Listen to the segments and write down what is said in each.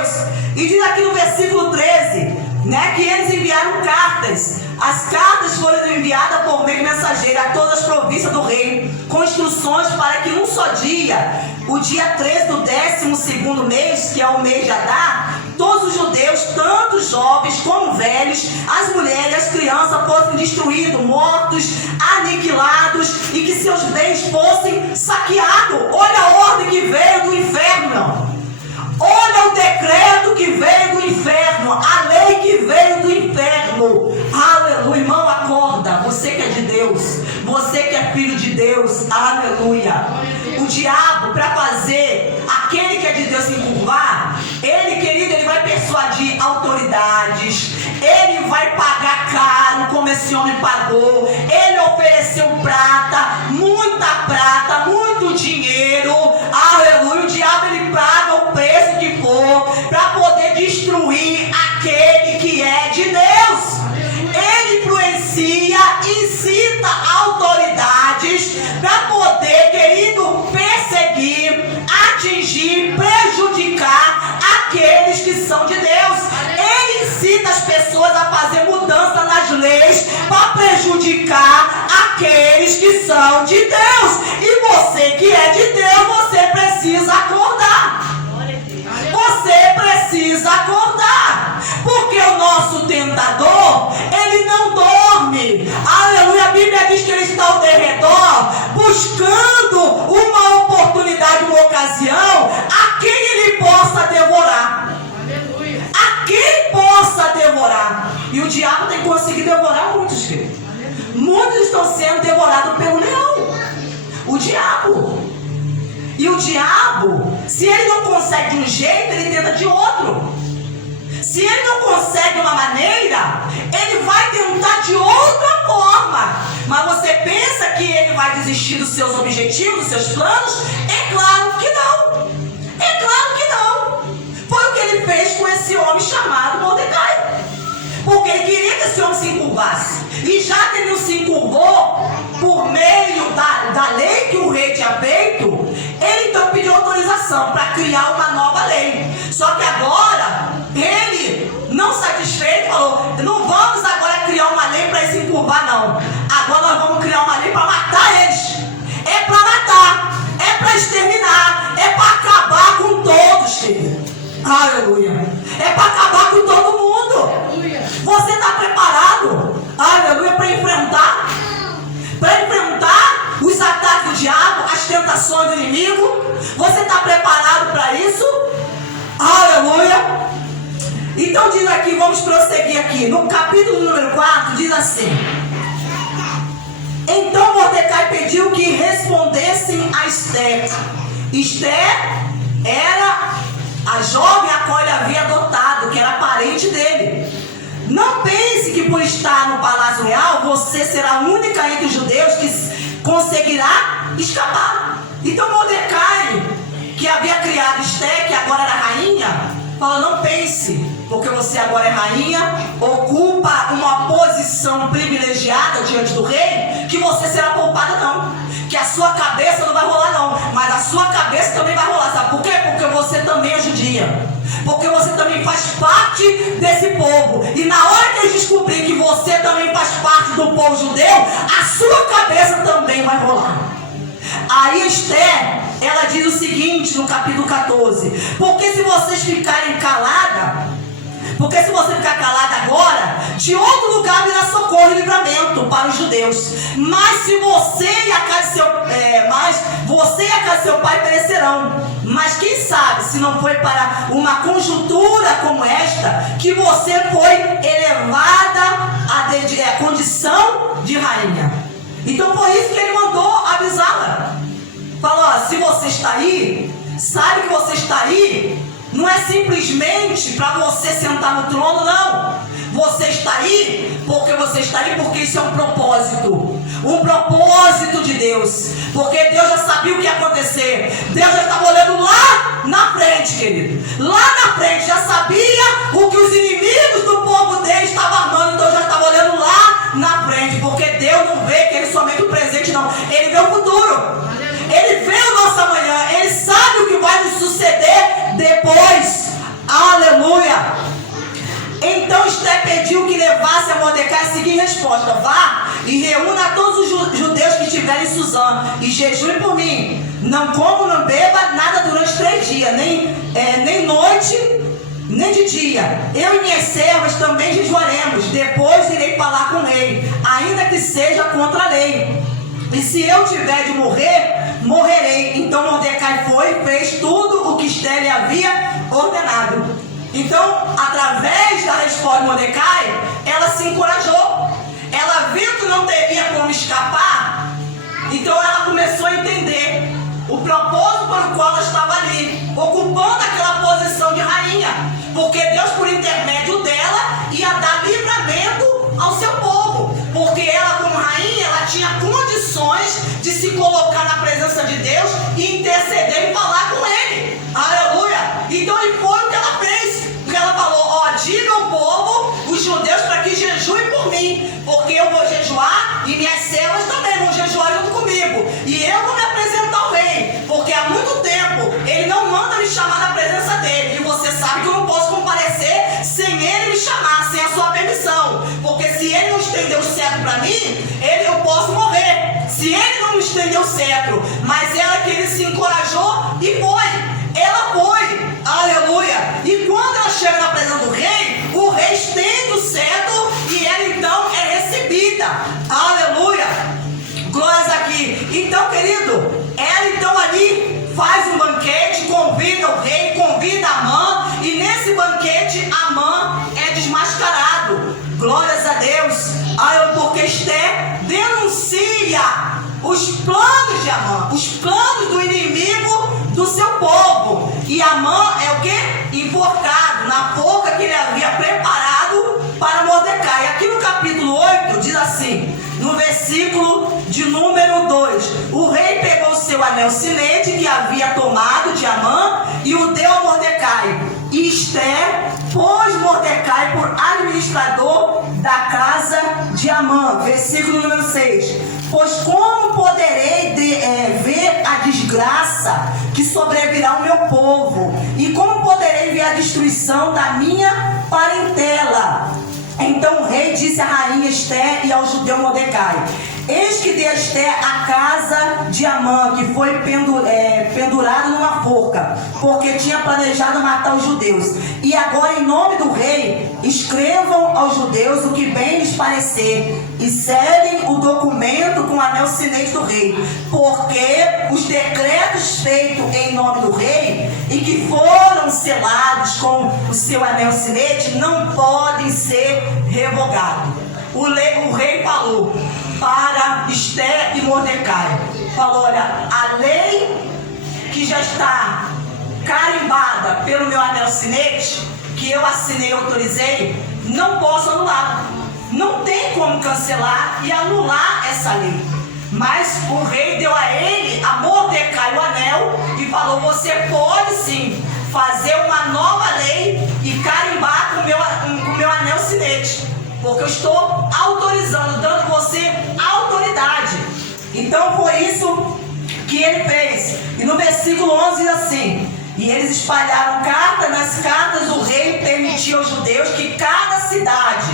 Deus. E diz aqui no versículo 13, né, que eles enviaram cartas. As cartas foram enviadas por meio de mensageiro a todas as províncias do reino, com instruções para que num só dia, o dia 13 do 12º mês, que é o mês de Adar, todos os judeus, tanto jovens como velhos, as mulheres e as crianças fossem destruídos, mortos, aniquilados, e que seus bens fossem saqueados. Olha a ordem que veio do inferno, não. Olha o decreto que veio do inferno, a lei que veio do inferno. Aleluia, irmão, acorda. Você que é de Deus, você que é filho de Deus, aleluia. O diabo, para fazer aquele que é de Deus se encurvar, ele, querido, ele vai persuadir autoridades, ele vai pagar caro, como esse homem pagou. Ele ofereceu prata, muito dinheiro, aleluia. O diabo, ele paga o preço que for para poder destruir aquele que é de Deus. Ele influencia, incita autoridades para poder, querido, perseguir, atingir, prejudicar aqueles que são de Deus. Ele incita as pessoas a fazer mudança nas leis para prejudicar aqueles que são de Deus. E você que é de Deus, você precisa acordar. Você precisa acordar, porque o nosso tentador, ele não dorme. Aleluia, a Bíblia diz que ele está ao derredor, buscando uma oportunidade, uma ocasião, a quem ele possa devorar. Aleluia. A quem possa devorar. E o diabo tem conseguido devorar muitos, queridos. Muitos estão sendo devorados pelo leão. O diabo. E o diabo, se ele não consegue de um jeito, ele tenta de outro. Se ele não consegue de uma maneira, ele vai tentar de outra forma. Mas você pensa que ele vai desistir dos seus objetivos, dos seus planos? É claro que não. É claro que não. Foi o que ele fez com esse homem chamado Mordecai. Porque ele queria que esse homem se encurvasse. E já que ele não se encurvou por meio da lei que o rei tinha feito, ele então pediu autorização para criar uma nova lei. Só que agora, ele, não satisfeito, falou: não vamos agora criar uma lei para ele se encurvar, não. Agora nós vamos criar uma lei para matar eles. É para matar, é para exterminar, é para acabar com todos, querido. Aleluia. É para acabar com todo mundo. Você está preparado, aleluia, para enfrentar os ataques do diabo, as tentações do inimigo? Você está preparado para isso? Aleluia. Então diz aqui, vamos prosseguir aqui. No capítulo número 4 diz assim: então Mordecai pediu que respondessem a Esther. Esther era a jovem a qual ele havia adotado, que era parente dele. Não pense que por estar no palácio real, você será a única entre os judeus que conseguirá escapar. Então Mordecai, que havia criado Esther, que agora era rainha, falou: não pense, porque você agora é rainha, ocupa uma posição privilegiada diante do rei, que você será poupada, não. Que a sua cabeça não vai rolar, não. Mas a sua cabeça também vai rolar. Sabe por quê? Porque você também é judia. Porque você também faz parte desse povo. E na hora que eles descobrirem que você também faz parte do povo judeu, a sua cabeça também vai rolar. Aí Esther, ela diz o seguinte no capítulo 14: porque se vocês ficarem caladas, porque se você ficar calada agora, de outro lugar virá socorro e livramento para os judeus. Mas se você e a casa de seu pai perecerão. Mas quem sabe se não foi para uma conjuntura como esta que você foi elevada à condição de rainha. Então foi isso que ele mandou avisá-la. Falou: ó, se você está aí, sabe que você está aí. Não é simplesmente para você sentar no trono, não. Você está aí porque isso é um propósito de Deus. Porque Deus já sabia o que ia acontecer. Deus já estava olhando lá na frente, querido. Lá na frente, já sabia o que os inimigos do povo dele estavam armando. Então já estava olhando lá na frente. Porque Deus não vê que ele somente o presente, não. Ele vê o futuro. Ele vê o nosso amanhã. Ele sabe o que vai nos suceder depois. resposta: vá e reúna todos os judeus que estiverem em Suzã e jejue por mim. Não como, não beba nada durante 3 dias, nem noite, nem de dia. Eu e minhas servas também jejuaremos. Depois irei falar com o rei, ainda que seja contra a lei. E se eu tiver de morrer, morrerei. Então Mordecai foi e fez tudo o que Esther lhe havia ordenado. Então, através da resposta de Mordecai, ela se encorajou. Ela viu que não teria como escapar. Então ela começou a entender o propósito pelo qual ela estava ali, ocupando aquela posição de rainha, porque Deus, por intermédio dela, ia dar livramento ao seu povo, porque ela, como rainha, ela tinha condições de se colocar na presença de Deus e interceder e falar com ele. Aleluia! Então ele foi o que ela fez, porque ela falou: ó, diga ao povo, os judeus, para que jejuem por mim, porque eu vou jejuar e minhas servas também vão jejuar junto comigo, e eu vou me apresentar ao rei, porque há muito tempo ele não manda me chamar na presença dele, e você sabe que eu não posso comparecer sem ele me chamar, sem a sua permissão, porque se ele não estender o cetro para mim, eu posso morrer, se ele não me estender o cetro. Mas ela, que ele se encorajou e foi, ela foi, aleluia. E quando ela chega na presença do rei, o rei estende o cetro e ela então é recebida, aleluia, glórias aqui. Então, querido, ela então ali faz um banquete, convida o rei, convida Amã, e nesse banquete Amã é desmascarado, glórias a Deus, porque Esther denuncia os planos de Amã, os planos do inimigo do seu povo, e Amã é o que? Enforcado na forca que ele havia preparado para Mordecai. Aqui no capítulo 8 diz assim, no versículo de número 2: o rei pegou seu anel sinete que havia tomado de Amã e o deu a Mordecai, e Esther pôs Mordecai por administrador da casa de Amã. Versículo número 6: pois como poderei ver a desgraça que sobrevirá ao meu povo, e como poderei ver a destruição da minha parentela? Então o rei disse à rainha Esther e ao judeu Mordecai: eis que dei a Esther a casa de Amã, que foi pendurado numa forca, porque tinha planejado matar os judeus. E agora, em nome do rei, escrevam aos judeus o que bem lhes parecer, e selem o documento com o anel sinete do rei, porque os decretos feitos em nome do rei e que foram selados com o seu anel sinete não podem ser revogados. O rei falou para Esther e Mordecai, falou: olha, a lei que já está carimbada pelo meu anel sinete, que eu assinei e autorizei, não posso anular, não tem como cancelar e anular essa lei. Mas o rei deu a ele, a Mordecai, o anel e falou: você pode sim fazer uma nova lei e carimbar com o meu anel sinete, porque eu estou autorizando, dando você autoridade. Então foi isso que ele fez. E no versículo 11 diz assim: e eles espalharam cartas, nas cartas o rei permitiu aos judeus que cada cidade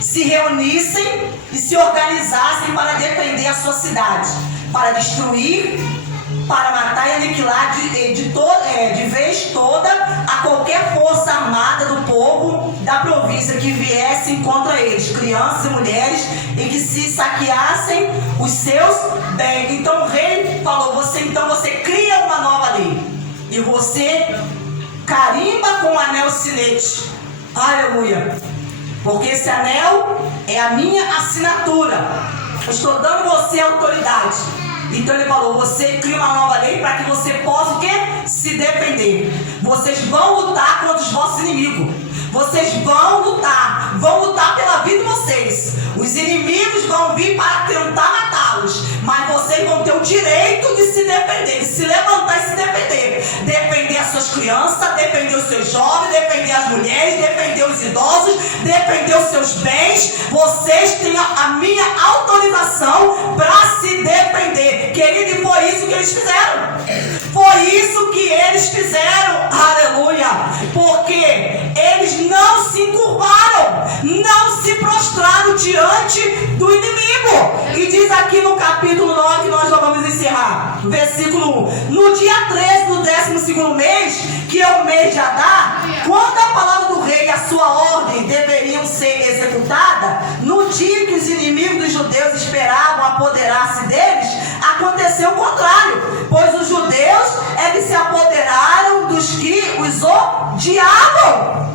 se reunissem e se organizassem para defender a sua cidade, para destruir, para matar e aniquilar de vez toda a qualquer força armada do povo da província que viessem contra eles, crianças e mulheres, e que se saqueassem os seus bens. Então o rei falou: você cria uma nova lei e você carimba com o anel sinete, aleluia, porque esse anel é a minha assinatura, eu estou dando você autoridade. Então ele falou: você cria uma nova lei para que você possa o quê? Se defender. Vocês vão lutar contra os vossos inimigos. Vocês vão lutar pela vida de vocês. Os inimigos vão vir para tentar matá-los, mas vocês vão ter o direito de se defender, de se levantar e se defender. Defender as suas crianças, defender os seus jovens, defender as mulheres, defender os idosos, defender os seus bens. Vocês têm a minha autorização para se defender. Querido, e foi isso que eles fizeram. Foi isso que eles fizeram, aleluia, porque eles não se encurvaram, não se prostraram diante diante do inimigo. E diz aqui no capítulo 9, que nós já vamos encerrar, versículo 1. No dia 13 do 12º mês, que é o mês de Adar, quando a palavra do rei e a sua ordem deveriam ser executada, no dia que os inimigos dos judeus esperavam apoderar-se deles, aconteceu o contrário, pois os judeus é que se apoderaram dos que os odiavam.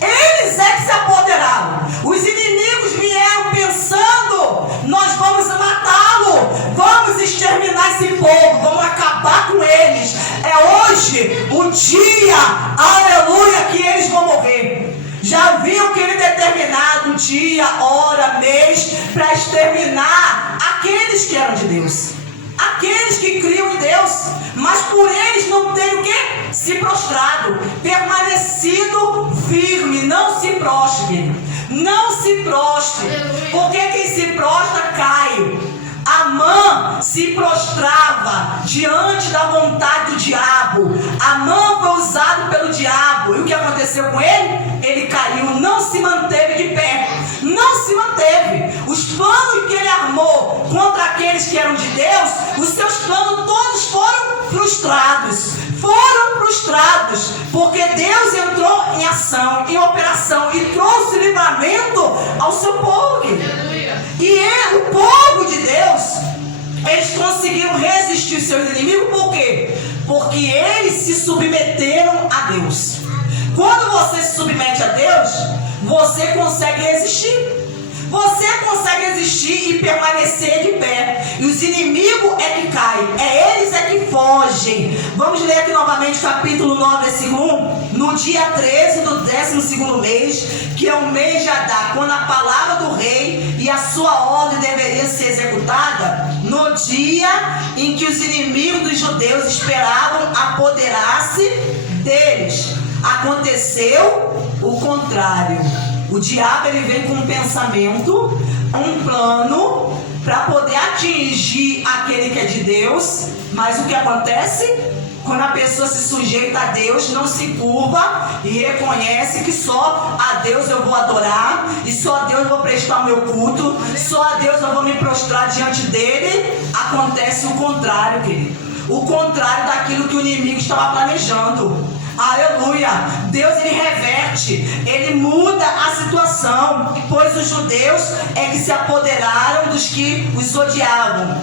Eles é que se apoderaram. Os inimigos vieram pensando: nós vamos matá-lo, vamos exterminar esse povo, vamos acabar com eles. É hoje o dia, aleluia, que eles vão morrer. Já viu que ele determinado dia, hora, mês para exterminar aqueles que eram de Deus, aqueles que criam em Deus, mas por eles não terem o quê? Se prostrado, permanecido firme. Não se prostre, não se prostre, porque quem se prostra cai. Amã se prostrava diante da vontade do diabo. Amã foi usado pelo diabo. E o que aconteceu com ele? Ele caiu, não se manteve de pé. Não se manteve. Os planos que ele armou contra aqueles que eram de Deus, os seus planos todos foram frustrados. Foram frustrados, porque Deus entrou em ação, em operação, e trouxe livramento ao seu povo. E o povo de Deus, eles conseguiram resistir aos seus inimigos. Por quê? Porque eles se submeteram a Deus. Quando você se submete a Deus, você consegue resistir. Você consegue resistir e permanecer de pé. E os inimigos é que caem, eles é que fogem. Vamos ler aqui novamente capítulo 9, versículo 1. No dia 13 do 12º mês, que é o mês de Adar, quando a palavra do rei e a sua ordem deveriam ser executada, no dia em que os inimigos dos judeus esperavam apoderar-se deles, aconteceu o contrário. O diabo, ele vem com um pensamento, um plano para poder atingir aquele que é de Deus. Mas o que acontece? Quando a pessoa se sujeita a Deus, não se curva e reconhece que só a Deus eu vou adorar, e só a Deus eu vou prestar o meu culto, só a Deus eu vou me prostrar diante dele, acontece o contrário, querido. O contrário daquilo que o inimigo estava planejando. Aleluia! Deus, ele reverte, ele muda a situação, pois os judeus é que se apoderaram dos que os odiavam.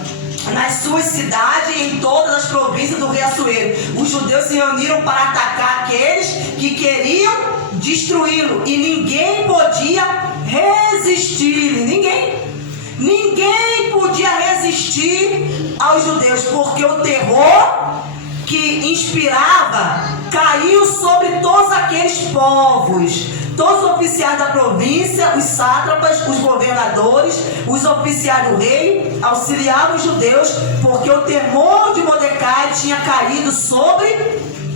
Nas suas cidades e em todas as províncias do rei Assuero, os judeus se reuniram para atacar aqueles que queriam destruí-lo, e ninguém podia resistir. Ninguém podia resistir aos judeus, porque o terror que inspirava caiu sobre todos aqueles povos. Todos os oficiais da província, os sátrapas, os governadores, os oficiais do rei auxiliavam os judeus, porque o temor de Mordecai tinha caído sobre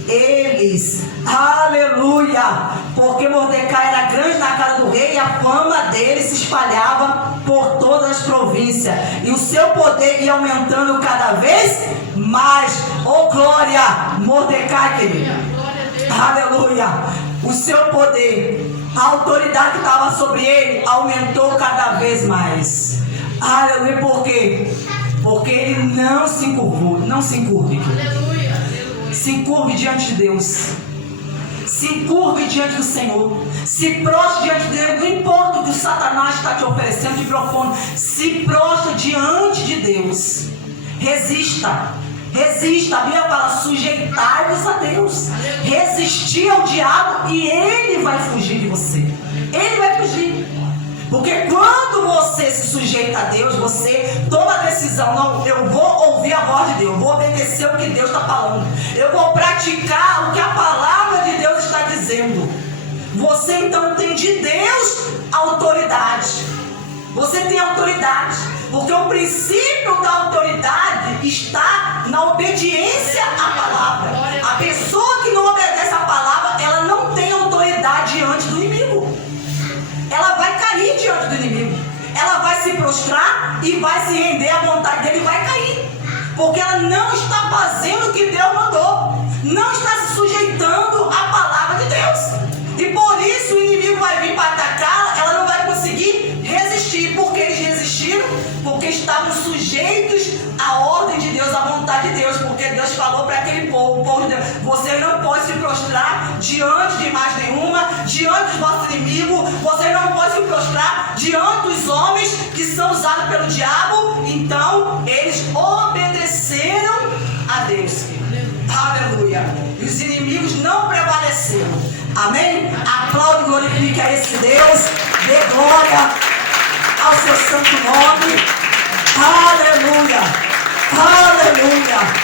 eles. Aleluia! Porque Mordecai era grande na casa do rei, e a fama dele se espalhava por todas as províncias, e o seu poder ia aumentando cada vez mais. Oh glória! Mordecai, querido. Aleluia! O seu poder, a autoridade que estava sobre ele, aumentou cada vez mais. Aleluia! Por quê? Porque ele não se encurvou. Não se encurve. Aleluia! Se encurve diante de Deus. Se encurve diante do Senhor. Se prostre diante dele. Não importa o que o Satanás está te oferecendo de microfone. Se prostre diante de Deus. Resista. Resista. A Bíblia fala: sujeitai-vos a Deus. Resistir ao diabo e ele vai fugir de você. Ele vai fugir. Porque quando você se sujeita a Deus, você toma a decisão: não, eu vou ouvir a voz de Deus, vou obedecer o que Deus está falando, eu vou praticar o que a palavra de Deus está dizendo. Você então tem de Deus autoridade. Você tem autoridade, porque o princípio da autoridade está na obediência à palavra. A pessoa que não obedece à palavra, ela não tem autoridade diante do inimigo. Ela vai cair diante do inimigo. Ela vai se prostrar e vai se render à vontade dele e vai cair. Porque ela não está fazendo o que Deus mandou. Não está se sujeitando à palavra de Deus. E por isso o inimigo vai vir para atacá-la, ela não vai conseguir resistir. Por de Deus, porque Deus falou para aquele povo, você não pode se prostrar diante de imagem nenhuma, diante dos vossos inimigos, você não pode se prostrar diante dos homens que são usados pelo diabo. Então eles obedeceram a Deus. Aleluia. E os inimigos não prevaleceram. Amém? Aplaude e glorifique a esse Deus. Dê glória ao seu santo nome. Aleluia. Aleluia.